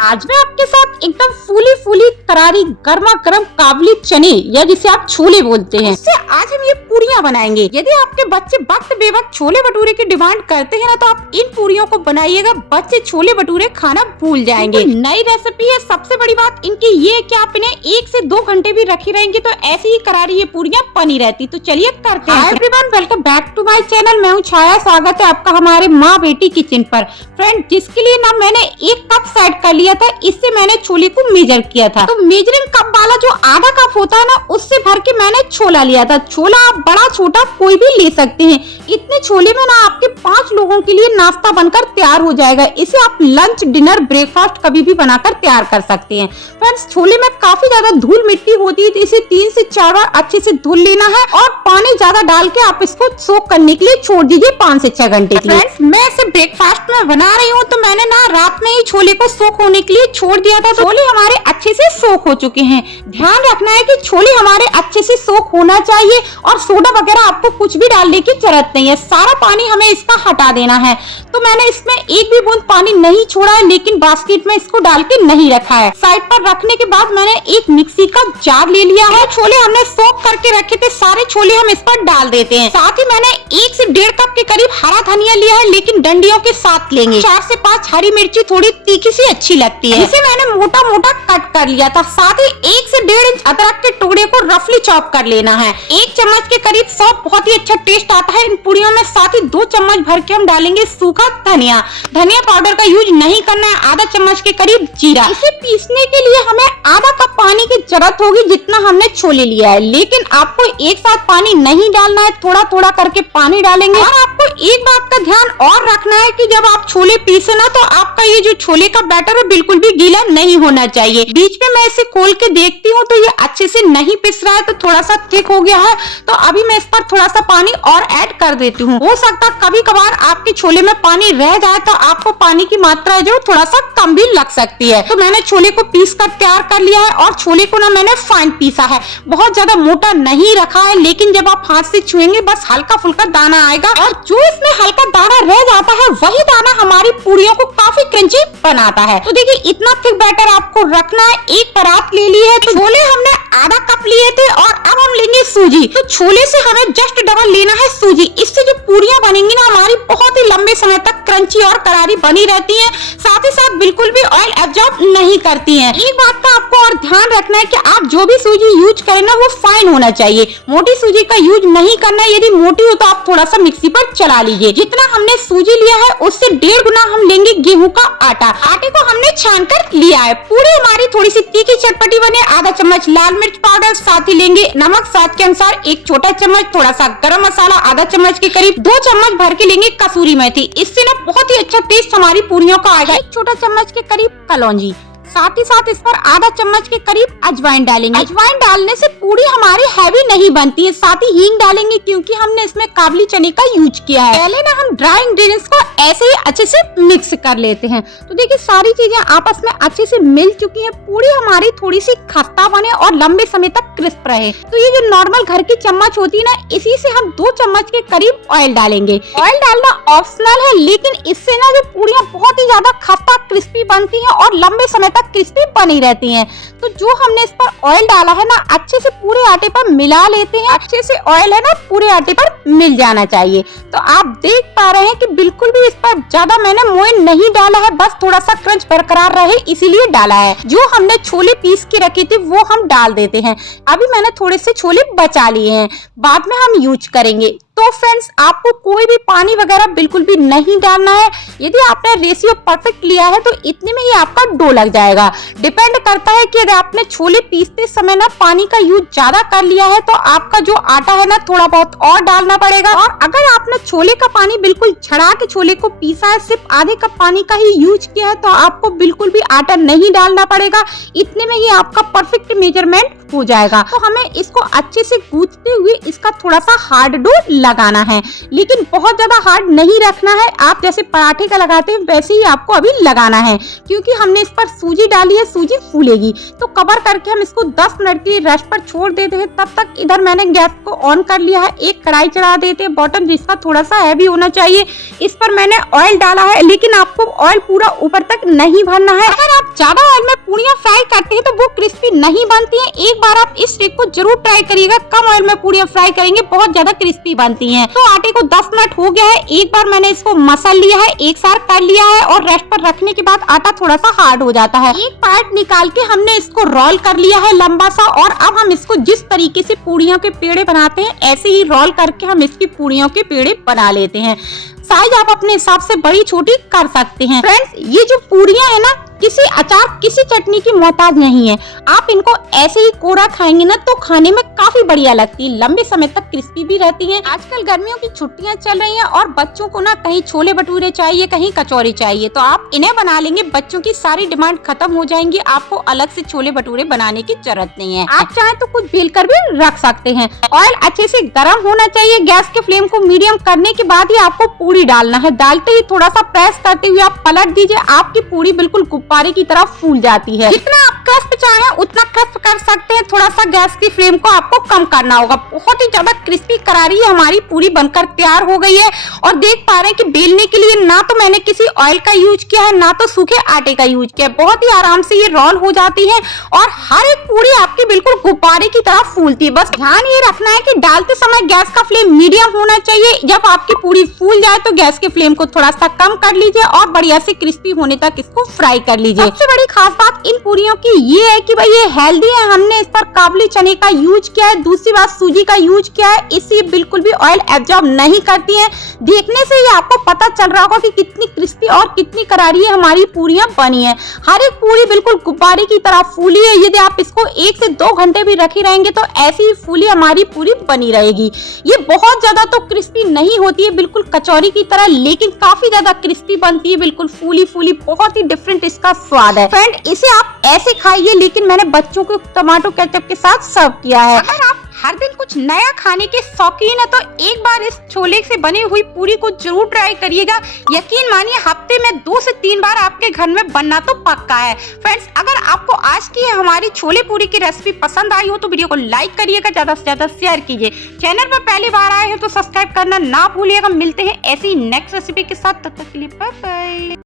आज मैं आपके साथ एकदम फूली फूली करारी गर्मा गर्म काबुली चने या जिसे आप छोले बोलते हैं, उससे आज हम ये पूरियां बनाएंगे। यदि आपके बच्चे वक्त बेवक्त छोले भटूरे की डिमांड करते हैं ना, तो आप इन पूरियों को बनाइएगा, बच्चे छोले भटूरे खाना भूल जाएंगे। नई रेसिपी है, सबसे बड़ी बात इनकी ये है कि आप इन्हें 1 से 2 घंटे भी रखी रहेंगी तो ऐसी ही करारी ये पूरियां बनी रहती। तो चलिए करते हैं। Everyone, welcome back to my channel. मैं हूँ छाया, स्वागत है आपका हमारे माँ बेटी किचन पर। फ्रेंड, जिसके लिए ना मैंने 1 कप सेट कर लिया था, इससे मैंने छोले को मेजर किया था। तो मेजरिंग कप वाला जो आधा कप होता है ना, उससे भर के मैंने छोला लिया था। छोला आप बड़ा छोटा कोई भी ले सकते हैं। इतने छोले में ना आपके 5 लोगों के लिए नाश्ता बनकर तैयार हो जाएगा। इसे आप लंच, डिनर, ब्रेकफास्ट कभी भी बनाकर तैयार कर सकते हैं। फ्रेंड्स, छोले में काफी ज्यादा धूल मिट्टी होती है, तो इसे 3 से 4 बार अच्छे से धुल लेना है और पानी ज्यादा डाल के आप इसको सोक करने के लिए छोड़ दीजिए 5 से 6 घंटे के लिए। फ्रेंड्स, मैं इसे ब्रेकफास्ट में बना रही हूँ, तो मैंने ना रात में ही छोले को सोक होने के लिए छोड़ दिया था। छोले हमारे अच्छे से सोक हो चुके हैं। ध्यान रखना है कि छोले हमारे अच्छे से सोक होना चाहिए और सोडा वगैरह आपको कुछ भी डालने की जरूरत नहीं है। सारा पानी हमें इसका हटा देना है। तो मैंने इसमें एक भी बूंद पानी नहीं छोड़ा है, लेकिन बास्केट में इसको डाल के नहीं रखा है। साइड पर रखने के बाद मैंने एक मिक्सी का जार ले लिया है। छोले हमने सोक करके रखे थे, सारे छोले हम इस पर डाल देते हैं। साथ ही मैंने 1 से 1.5 कप के करीब हरा धनिया लिया है, लेकिन डंडियों के साथ लेंगे। 4 से 5 हरी मिर्ची थोड़ी तीखी सी अच्छी लगती है, इसे मैंने मोटा मोटा कट कर लिया था। साथ ही 1 से 1.5 इंच अदरक के टुकड़े को रफली चॉप कर लेना है। 1 चम्मच के करीब सौंफ, बहुत ही अच्छा टेस्ट आता है इन पूरियों में। साथ ही 2 चम्मच भर के हम डालेंगे सूखा धनिया। धनिया पाउडर का यूज नहीं करना है। आधा चम्मच के करीब जीरा। इसे पीसने के लिए हमें आधा कप पानी की जरूरत होगी, जितना हमने छोले लिया है, लेकिन आपको एक साथ पानी नहीं डालना है, थोड़ा थोड़ा करके पानी डालेंगे। और आपको एक बात का ध्यान और रखना है कि जब आप छोले पीसे ना, तो आपका ये जो छोले का बैटर है बिल्कुल भी गीला नहीं होना चाहिए। बीच में मैं इसे खोल के देखती हूँ तो ये अच्छे से नहीं पिस रहा है, तो थोड़ा सा थिक हो गया है। तो अभी मैं इस पर थोड़ा सा पानी और ऐड कर देती हूँ। हो सकता कभी कभार आपके छोले में पानी रह जाए, तो आपको पानी की मात्रा जो थोड़ा सा कम भी लग सकती है। तो मैंने छोले को पीस कर तैयार कर लिया है और छोले को ना मैंने फाइन पीसा है। बहुत ज्यादा मोटा नहीं रखा है, लेकिन जब आप हाथ से छुएंगे बस हल्का फुल्का दाना आएगा, और जो इसमें हल्का दाना रह जाता है वही दाना हमारी पूरियों को काफी क्रंची बनाता है। तो देखिए, इतना थिक बैटर आपको रखना है। एक परात ले ली है, तो छोले हमने आधा कप लिए थे और अब हम लेंगे सूजी। तो छोले से हमें जस्ट डबल लेना है सूजी। इससे जो पूरियां बनेंगी ना हमारी, बहुत ही लंबे समय तक क्रंची और करारी बनी रहती है। साथ ही साथ बिल्कुल भी ऑयल एब्जॉर्ब नहीं करती है। एक बात का आपको और ध्यान रखना है कि आप जो भी सूजी यूज करें ना, वो फाइन होना चाहिए। मोटी सूजी का यूज नहीं करना है। यदि मोटी हो तो आप थोड़ा सा मिक्सी पर चला लीजिए। जितना हमने सूजी लिया है उससे 1.5 गुना हम लेंगे गेहूं का आटा। आटे को हमने छान कर लिया है। पूरी हमारी थोड़ी सी तीखी चटपटी बने, आधा चम्मच लाल मिर्च पाउडर, साथ ही लेंगे नमक स्वाद के अनुसार 1 छोटा चम्मच, थोड़ा सा गरम मसाला आधा चम्मच के करीब, 2 चम्मच भर के लेंगे कसूरी मेथी। इससे ना बहुत ही अच्छा टेस्ट हमारी पूरियों का आएगा। 1 छोटा चम्मच के करीब कलौंजी। साथ ही साथ इस पर आधा चम्मच के करीब अजवाइन डालेंगे। अजवाइन डालने से पूरी हमारी हैवी नहीं बनती है। साथ ही हींग डालेंगे, क्योंकि हमने इसमें काबुली चने का यूज किया है। पहले ना हम ड्राई इंग्रेडिएंट्स को ऐसे ही अच्छे से मिक्स कर लेते हैं। तो देखिए, सारी चीजें आपस में अच्छे से मिल चुकी है। पूरी हमारी थोड़ी सी खस्ता बने और लंबे समय तक क्रिस्प रहे। तो ये जो नॉर्मल घर की चम्मच होती है ना, इसी से हम 2 चम्मच के करीब ऑयल डालेंगे। ऑयल डालना ऑप्शनल है, लेकिन इससे ना जो पूरियां बहुत ही ज्यादा खस्ता क्रिस्पी बनती है और लंबे समय तक क्रिस्पी बनी रहती हैं। तो जो हमने इस पर ऑयल डाला है ना, अच्छे से पूरे आटे पर मिला लेते हैं। अच्छे से ऑयल है ना पूरे आटे पर मिल जाना चाहिए। तो आप देख पा रहे हैं कि बिल्कुल भी इस पर ज्यादा मैंने मोइन नहीं डाला है, बस थोड़ा सा क्रंच बरकरार रहे इसीलिए डाला है। जो हमने छोले पीस के रखे थे वो हम डाल देते हैं। अभी मैंने थोड़े से छोले बचा लिए हैं, बाद में हम यूज करेंगे। तो फ्रेंड्स, आपको कोई भी पानी वगैरह बिल्कुल भी नहीं डालना है। यदि आपने रेशियो परफेक्ट लिया है तो इतने में ही आपका डो लग जाएगा। डिपेंड करता है कि यदि आपने छोले पीसते समय ना पानी का यूज ज्यादा कर लिया है, तो आपका जो आटा है ना थोड़ा बहुत और डालना पड़ेगा। और अगर आपने छोले का पानी बिल्कुल छड़ा के छोले को पीसा है, सिर्फ आधे कप पानी का ही यूज किया है, तो आपको बिल्कुल भी आटा नहीं डालना पड़ेगा। इतने में ही आपका परफेक्ट मेजरमेंट हो जाएगा। तो हमें इसको अच्छे से गूंथते हुए इसका थोड़ा सा हार्ड डो लगाना है, लेकिन बहुत ज्यादा हार्ड नहीं रखना है। आप जैसे पराठे का लगाते हैं वैसे ही आपको अभी लगाना है, क्योंकि हमने इस पर सूजी डाली है, सूजी फूलेगी। तो कवर करके हम इसको 10 मिनट के लिए रेस्ट पर छोड़ देते हैं। तब तक इधर मैंने गैस को ऑन कर लिया है। एक कढ़ाई चढ़ा देते हैं, बॉटम जिसका थोड़ा सा हैवी होना चाहिए। इस पर मैंने ऑयल डाला है, लेकिन आपको ऑयल पूरा ऊपर तक नहीं भरना है। अगर आप ज्यादा ऑयल में पूड़ियां फ्राई करते हैं तो वो क्रिस्पी नहीं बनती हैं। एक बार आप इस ट्रिक को जरूर ट्राई करिएगा। कम ऑयल में पूड़ियां फ्राई करेंगे बहुत ज्यादा क्रिस्पी बनती हैं। तो आटे को 10 मिनट हो गया है। एक बार मैंने इसको मसल लिया है, एक साथ कर लिया है, और रेस्ट पर रखने के बाद आटा थोड़ा सा हार्ड हो जाता है। एक पार्ट निकाल के हमने इसको रोल कर लिया है लंबा सा, और अब हम इसको जिस तरीके से पूड़ियों के पेड़े बनाते हैं ऐसे ही रोल करके हम इसकी पूड़ियों के पेड़े बना लेते हैं। साइज आप अपने हिसाब से बड़ी छोटी कर सकते हैं। फ्रेंड्स, ये जो पूड़ियां है ना, किसी अचार किसी चटनी की मोहताज नहीं है। आप इनको ऐसे ही कोरा खाएंगे ना तो खाने में काफी बढ़िया लगती है, लंबे समय तक क्रिस्पी भी रहती हैं। आजकल गर्मियों की छुट्टियां चल रही हैं और बच्चों को ना कहीं छोले भटूरे चाहिए, कहीं कचौरी चाहिए, तो आप इन्हें बना लेंगे। बच्चों की सारी डिमांड खत्म हो जाएंगी। आपको अलग से छोले भटूरे बनाने की जरूरत नहीं है। आप चाहे तो कुछ बेल कर भी रख सकते हैं। ऑयल अच्छे से गर्म होना चाहिए। गैस के फ्लेम को मीडियम करने के बाद ही आपको पूड़ी डालना है। डालते ही थोड़ा सा प्रेस करते हुए आप पलट दीजिए। आपकी पूड़ी बिल्कुल गुब्बारे की तरह फूल जाती है। जितना आप क्रिस्प चाहें उतना क्रिस्प कर सकते हैं। थोड़ा सा गैस की फ्लेम को आपको कम करना होगा। बहुत ही ज्यादा क्रिस्पी करारी हमारी पूरी बनकर तैयार हो गई है। और देख पा रहे हैं कि बेलने के लिए ना तो मैंने किसी ऑयल का यूज किया है, ना तो सूखे आटे का यूज किया है। बहुत ही आराम से ये रोल हो जाती है और हर एक पूरी आपकी बिल्कुल गुब्बारे की तरह फूलती है। बस ध्यान ये रखना है कि डालते समय गैस का फ्लेम मीडियम होना चाहिए। जब आपकी पूरी फूल जाए तो गैस के फ्लेम को थोड़ा सा कम कर लीजिए और बढ़िया से क्रिस्पी होने तक इसको फ्राई कर लीजिए। सबसे बड़ी खास बात इन पूरियों की ये है कि भाई ये हेल्दी है। हमने इस पर काबुली चने का यूज किया है। दूसरी बात, सूजी का यूज किया है। इससे बिल्कुल भी ऑयल एब्जॉर्ब नहीं करती हैं। देखने से ही आपको पता चल रहा होगा कि कितनी क्रिस्पी और कितनी करारी हमारी पूरियां बनी है। हर एक पूरी बिल्कुल गुब्बारे की तरह फूली है। यदि आप इसको 1 से 2 घंटे भी रखे रहेंगे तो ऐसी ही फूली हमारी पूरी बनी रहेगी। ये बहुत ज्यादा तो क्रिस्पी नहीं होती है बिल्कुल कचौरी की तरह, लेकिन काफी ज्यादा क्रिस्पी बनती है, बिल्कुल फूली फूली। बहुत ही डिफरेंट इसका स्वाद है। फ्रेंड, इसे आप ऐसे खाइए, लेकिन मैंने बच्चों को टमाटो केचप के साथ सर्व किया है। अगर आप हर दिन कुछ नया खाने के शौकीन है तो एक बार इस छोले से बनी हुई पूरी को जरूर ट्राई करिएगा। यकीन मानिए हफ्ते में 2 से 3 बार आपके घर में बनना तो पक्का है। फ्रेंड्स, अगर आपको आज की हमारी छोले पूरी की रेसिपी पसंद आई हो तो वीडियो को लाइक करिएगा, ज्यादा से ज्यादा शेयर कीजिए। चैनल पर पहली बार आए हो तो सब्सक्राइब करना ना भूलिएगा। मिलते हैं ऐसी नेक्स्ट रेसिपी के साथ, तब तक के लिए बाय बाय।